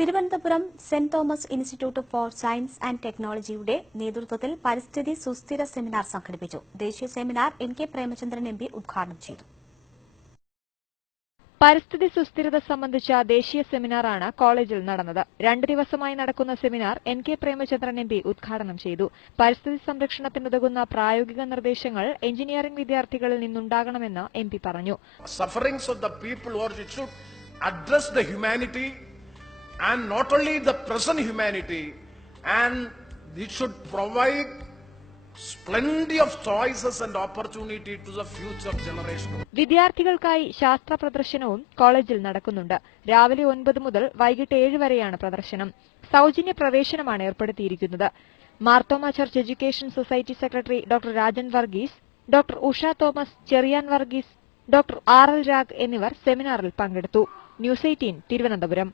Thiruvananthapuram saint Thomas institute for science and ടെക്നോളജിയുടെ നേതൃത്വത്തിൽ പരിസ്ഥിതി സുസ്ഥിര സെമിനാർ സംഘടിപ്പിച്ചു. ദേശീയ സെമിനാർ എൻ.കെ. പ്രേമചന്ദ്രൻ എം.പി. ഉദ്ഘാടനം ചെയ്തു. പരിസ്ഥിതി സുസ്ഥിരത സംബന്ധിച്ച ദേശീയ സെമിനാറാണ് കോളേജിൽ നടന്നത്. 2 ദിവസമായി നടക്കുന്ന സെമിനാർ എൻ.കെ. പ്രേമചന്ദ്രൻ എം.പി. ഉദ്ഘാടനം ചെയ്തു. പരിസ്ഥിതി സംരക്ഷണത്തിനുതകുന്ന പ്രായോഗിക നിർദ്ദേശങ്ങൾ എഞ്ചിനീയറിംഗ് വിദ്യാർത്ഥികളിൽ നിന്നുണ്ടാകണമെന്ന് എം.പി. പറഞ്ഞു. Sufferings of the people, or it should address the humanity and not only the present humanity, and it should provide plenty of choices and opportunity to the future generation. വിദ്യാർത്ഥികൾക്കായി ശാസ്ത്ര പ്രദർശനവും കോളേജിൽ നടക്കുന്നുണ്ട്. രാവിലെ 9 മുതൽ വൈകിട്ട് 7 വരെയാണ് പ്രദർശനം. സൗജന്യ പ്രവേശനമാണ് ഏർപ്പെടുത്തിയിരിക്കുന്നത്. Marthoma church education society secretary doctor Rajan Varghese, doctor Usha Thomas, Cheriyan Varghese, doctor R L. Rag എന്നിവർ സെമിനാറിൽ പങ്കെടുത്തു. ന്യൂസ് 18 തിരുവനന്തപുരം.